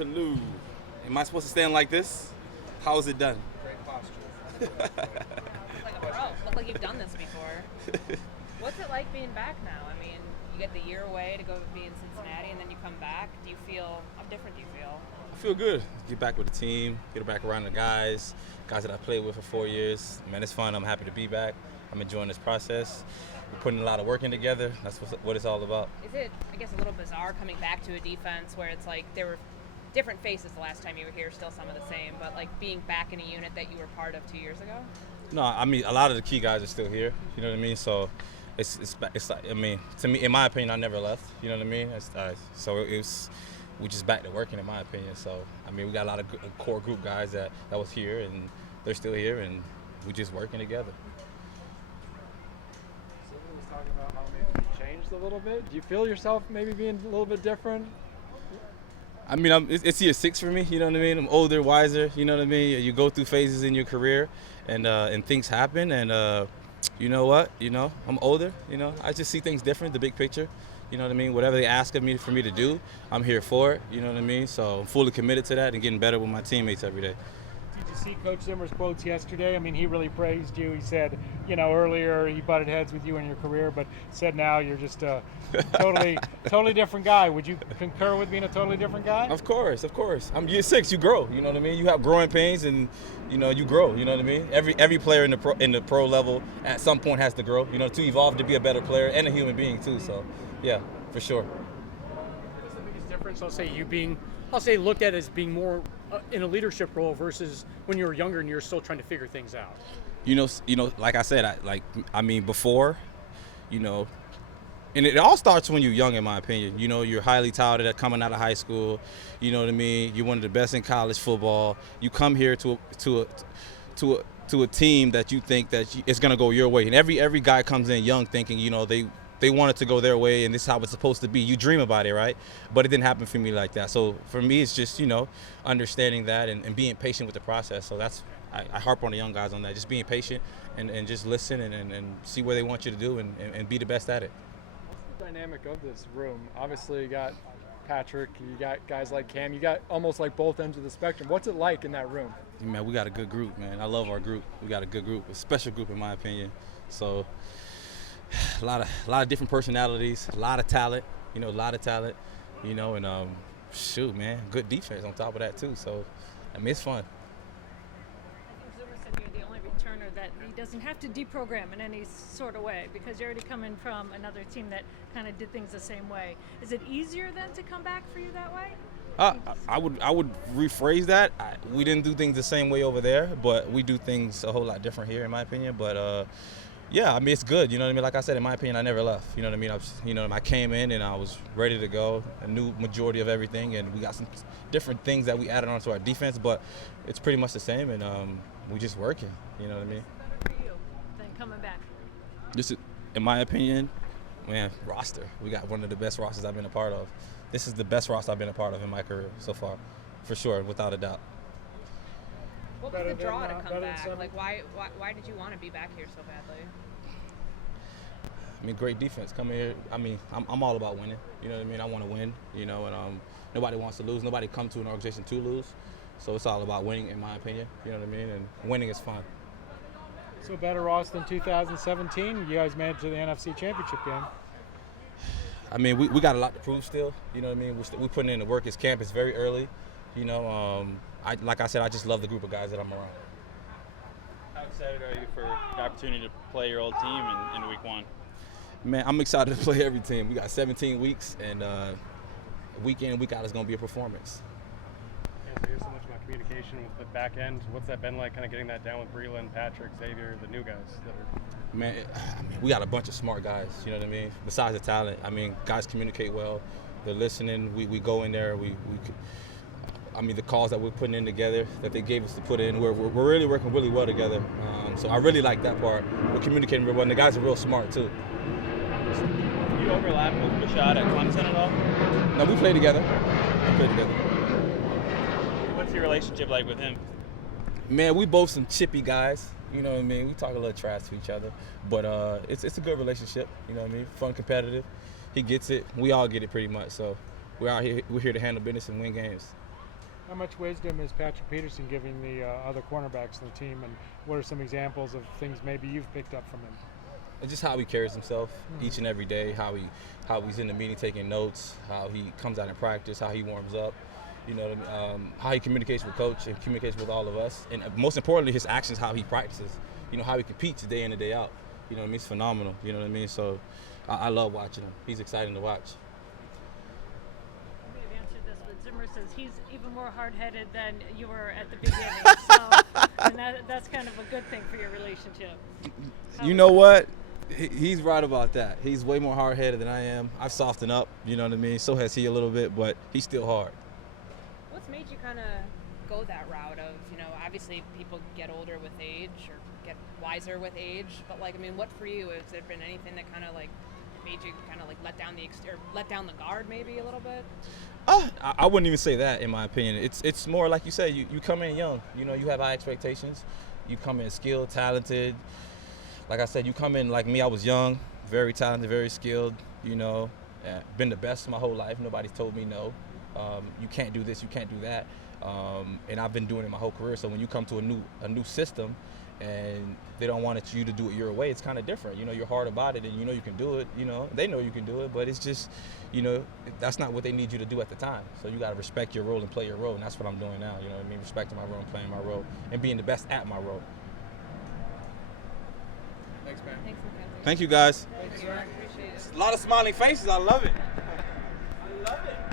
hello. Am I supposed to stand like this? How is it done? Great posture. Like a pro. Look like you've done this before. What's it like being back now? I mean, you get the year away to go be in Cincinnati, and then you come back. Do you feel, how different do you feel? I feel good. Get back with the team, get back around the guys that I played with for 4 years. Man, it's fun. I'm happy to be back. I'm enjoying this process. We're putting a lot of work in together. That's what it's all about. Is it, I guess, a little bizarre coming back to a defense where it's like there were different faces the last time you were here, still some of the same, but like being back in a unit that you were part of 2 years ago? No, I mean, a lot of the key guys are still here. You know what I mean? So it's like, I mean, to me, in my opinion, I never left. You know what I mean? We just back to working, in my opinion. So, I mean, we got a lot of core group guys that was here, and they're still here, and we just working together. Zimmer was talking about how maybe you changed a little bit. Do you feel yourself maybe being a little bit different? I mean, it's year 6 for me. You know what I mean? I'm older, wiser. You know what I mean? You go through phases in your career, and things happen. And you know what? You know, I'm older. You know, I just see things different, the big picture. You know what I mean? Whatever they ask of me for me to do, I'm here for it. You know what I mean? So I'm fully committed to that and getting better with my teammates every day. Did you see Coach Zimmer's quotes yesterday? I mean, he really praised you. He said, you know, earlier he butted heads with you in your career, but said now you're just a totally different guy. Would you concur with being a totally different guy? Of course. I'm year 6. You grow. You know what I mean? You have growing pains, and you know you grow. You know what I mean? Every player in the pro level at some point has to grow. You know, to evolve to be a better player and a human being too. So, yeah, for sure. What's the biggest difference? I'll say looked at as being more in a leadership role versus when you were younger and you're still trying to figure things out. You know, like I said, before, you know, and it all starts when you're young, in my opinion. You know, you're highly touted at coming out of high school. You know what I mean? You're one of the best in college football. You come here to a team that you think that it's gonna go your way, and every guy comes in young thinking, you know, they want it to go their way, and this is how it's supposed to be. You dream about it, right? But it didn't happen for me like that. So for me, it's just, you know, understanding that and being patient with the process. So I harp on the young guys on that. Just being patient and just listen and see what they want you to do and be the best at it. What's the dynamic of this room? Obviously, you got Patrick, you got guys like Cam, you got almost like both ends of the spectrum. What's it like in that room? Man, we got a good group, man. I love our group. We got a good group, a special group in my opinion. So a lot of different personalities, a lot of talent, you know, and shoot, man, good defense on top of that too. So, I mean, it's fun. I think Zimmer said you're the only returner that he doesn't have to deprogram in any sort of way because you're already coming from another team that kind of did things the same way. Is it easier then to come back for you that way? I would rephrase that. We didn't do things the same way over there, but we do things a whole lot different here, in my opinion. But yeah, I mean, it's good. You know what I mean? Like I said, in my opinion, I never left. You know what I mean? I came in and I was ready to go. I knew majority of everything, and we got some different things that we added onto our defense, but it's pretty much the same, and we just working. You know what I mean? What's better for you than coming back? This is, in my opinion, man, roster. We got one of the best rosters I've been a part of. This is the best roster I've been a part of in my career so far, for sure, without a doubt. What was the draw to come back? Like, why did you want to be back here so badly? I mean, great defense. Coming here, I mean, I'm all about winning. You know what I mean? I want to win, you know, and nobody wants to lose. Nobody come to an organization to lose. So it's all about winning, in my opinion. You know what I mean? And winning is fun. So better Ross than 2017. You guys made it to the NFC Championship game. I mean, we got a lot to prove still. You know what I mean? We're putting in the work. It's camp. It's very early. You know, like I said, I just love the group of guys that I'm around. How excited are you for the opportunity to play your old team in week 1? Man, I'm excited to play every team. We got 17 weeks, and week in and week out is going to be a performance. Yeah, so here's so much about communication with the back end. What's that been like, kind of getting that down with Breland, Patrick, Xavier, the new guys that are? Man, we got a bunch of smart guys, you know what I mean? Besides the talent, I mean, guys communicate well. They're listening. We go in there. I mean, the calls that we're putting in together, that they gave us to put in, we're really working really well together. So I really like that part. We're communicating real well, and the guys are real smart, too. Do you overlap with Rashad at Clemson at all? No, we play together. What's your relationship like with him? Man, we both some chippy guys. You know what I mean? We talk a little trash to each other. But it's a good relationship. You know what I mean? Fun, competitive. He gets it. We all get it pretty much. So we're here to handle business and win games. How much wisdom is Patrick Peterson giving the other cornerbacks on the team, and what are some examples of things maybe you've picked up from him? And just how he carries himself each and every day, how he's in the meeting taking notes, how he comes out in practice, how he warms up, you know, how he communicates with coach and communicates with all of us, and most importantly, his actions, how he practices, you know, how he competes day in and day out. You know what I mean? It's phenomenal. You know what I mean? So I love watching him. He's exciting to watch. You may have answered this, but Zimmer says he's even more hard-headed than you were at the beginning. So, and that's kind of a good thing for your relationship. You know what? He's right about that. He's way more hard-headed than I am. I've softened up, you know what I mean? So has he a little bit, but he's still hard. What's made you kind of go that route of, you know, obviously people get older with age or get wiser with age, but like, I mean, what for you, has there been anything that kind of like made you kind of like let down the guard maybe a little bit? I wouldn't even say that, in my opinion. It's more like you said, you come in young, you know, you have high expectations. You come in skilled, talented. Like I said, you come in like me, I was young, very talented, very skilled, you know, been the best my whole life. Nobody's told me no. You can't do this, you can't do that. And I've been doing it my whole career. So when you come to a new system and they don't want you to do it your way, it's kind of different. You know, you're hard about it and you know you can do it, you know. They know you can do it, but it's just, you know, that's not what they need you to do at the time. So you got to respect your role and play your role, and that's what I'm doing now, you know what I mean? Respecting my role and playing my role and being the best at my role. Thanks, man. Thanks, Mackenzie. Thank you, guys. Thank you. I appreciate it. A lot of smiling faces. I love it. I love it.